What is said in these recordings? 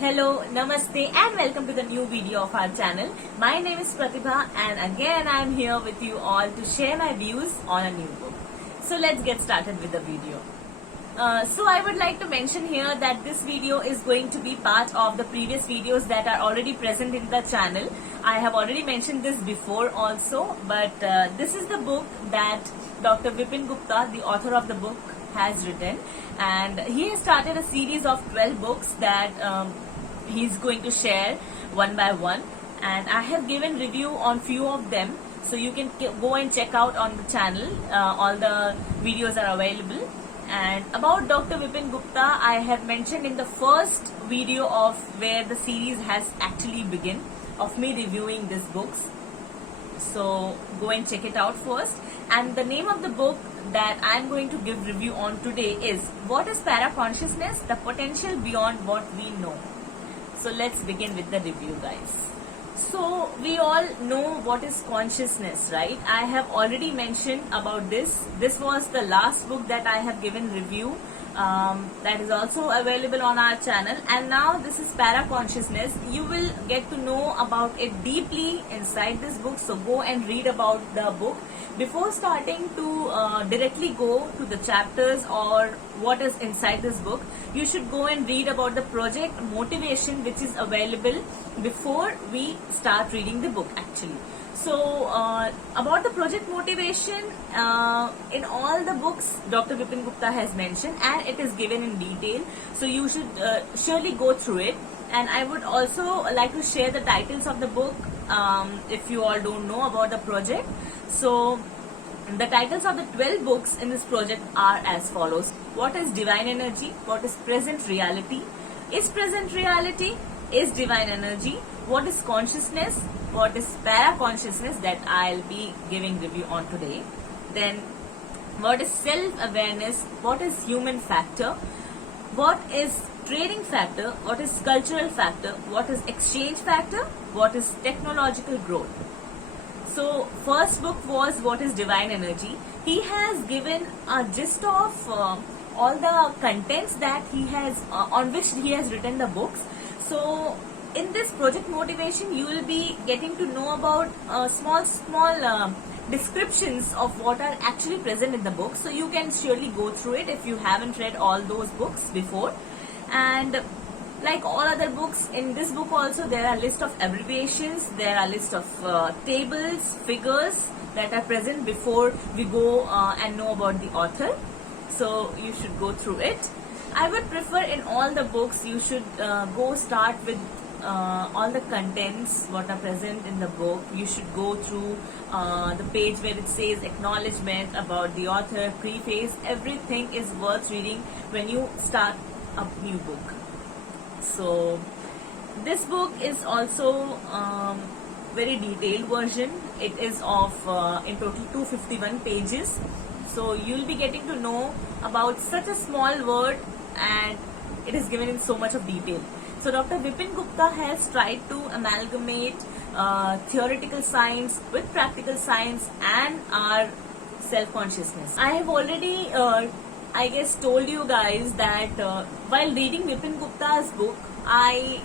Hello, Namaste and welcome to the new video of our channel. My name is Pratibha and again I am here with you all to share my views on a new book. So let's get started with the video. So I would like to mention here that this video is going to be part of the previous videos that are already present in the channel. I have already mentioned this before also, but this is the book that Dr. Vipin Gupta, the author of the book, has written, and he has started a series of 12 books that he's going to share one by one, and I have given review on few of them, so you can go and check out on the channel. All the videos are available. And about Dr. Vipin Gupta, I have mentioned in the first video of where the series has actually begun of me reviewing these books. So go and check it out first. And the name of the book that I am going to give review on today is What is Para-Consciousness? The Potential Beyond What We Know. So let's begin with the review, guys. So we all know what is consciousness, right? I have already mentioned about this. This was the last book that I have given review. That is also available on our channel, and now this is Para-Consciousness. You will get to know about it deeply inside this book, so go and read about the book before starting to directly go to the chapters or what is inside this book. You should go and read about the project motivation, which is available before we start reading the book actually. So about the project motivation, in all the books Dr. Vipin Gupta has mentioned, and it is given in detail, so you should surely go through it. And I would also like to share the titles of the book if you all don't know about the project. So the titles of the 12 books in this project are as follows: What is divine energy? What is present reality? Is present reality? Is divine energy? What is consciousness? What is para-consciousness, that I'll be giving review on today. Then what is self-awareness? What is human factor? What is trading factor? What is cultural factor? What is exchange factor? What is technological growth? So first book was What is divine energy. He has given a gist of all the contents that he has on which he has written the books. So in this project motivation, you will be getting to know about small descriptions of what are actually present in the book. So you can surely go through it if you haven't read all those books before. And like all other books, in this book also there are list of abbreviations, there are list of tables, figures that are present before we go and know about the author. So you should go through it. I would prefer in all the books you should go start with all the contents what are present in the book. You should go through the page where it says acknowledgement about the author, preface. Everything is worth reading when you start a new book. So this book is also very detailed version. It is of in total 251 pages. So you'll be getting to know about such a small word, and it is given in so much of detail. So Dr. Vipin Gupta has tried to amalgamate theoretical science with practical science and our self-consciousness. I have already, I guess, told you guys that while reading Vipin Gupta's book, I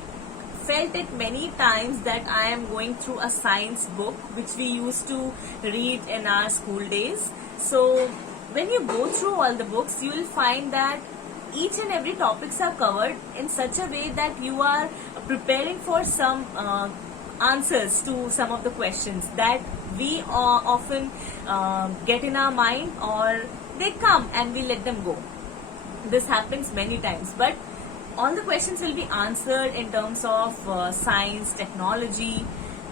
felt it many times that I am going through a science book which we used to read in our school days. So when you go through all the books, you will find that each and every topics are covered in such a way that you are preparing for some answers to some of the questions that we often get in our mind, or they come and we let them go. This happens many times, but all the questions will be answered in terms of science, technology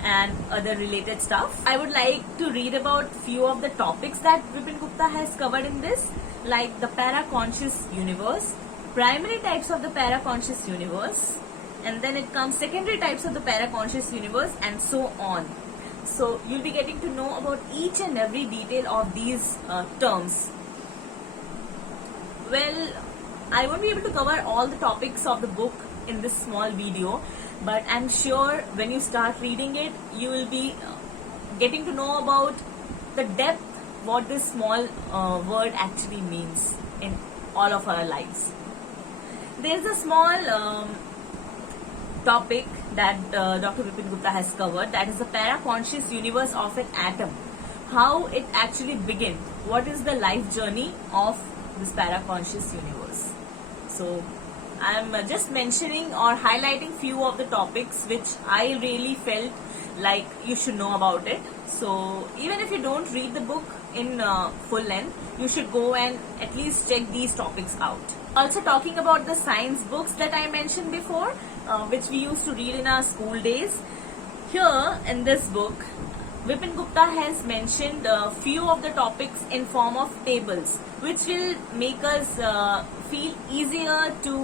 and other related stuff. I would like to read about few of the topics that Vipin Gupta has covered in this, like the para-conscious universe, primary types of the para-conscious universe, and then it comes secondary types of the para-conscious universe, and so on. So you'll be getting to know about each and every detail of these terms. Well, I won't be able to cover all the topics of the book in this small video, but I'm sure when you start reading it, you will be getting to know about the depth, what this small word actually means in all of our lives. There's a small topic that Dr. Vipin Gupta has covered, that is the para-conscious universe of an atom. How it actually begins. What is the life journey of this para-conscious universe? So I'm just mentioning or highlighting few of the topics which I really felt like you should know about it. So even if you don't read the book in full length, you should go and at least check these topics out. Also talking about the science books that I mentioned before, which we used to read in our school days. Here in this book, Vipin Gupta has mentioned a few of the topics in form of tables, which will make us feel easier to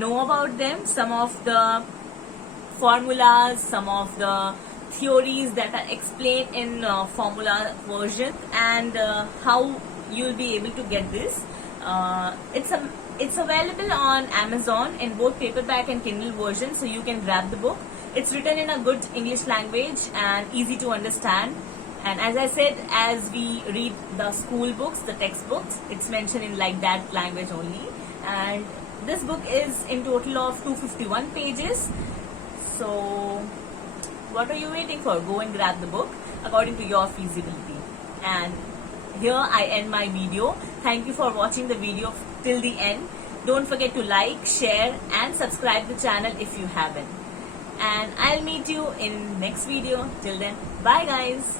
know about them. Some of the formulas, some of the theories that are explained in formula version, and how you'll be able to get this. It's available on Amazon in both paperback and Kindle version, so you can grab the book. It's written in a good English language and easy to understand. And as I said, as we read the school books, the textbooks, it's mentioned in like that language only. And this book is in total of 251 pages. So what are you waiting for? Go and grab the book according to your feasibility. And here I end my video. Thank you for watching the video till the end. Don't forget to like, share and subscribe the channel if you haven't. And I'll meet you in next video. Till then, bye guys.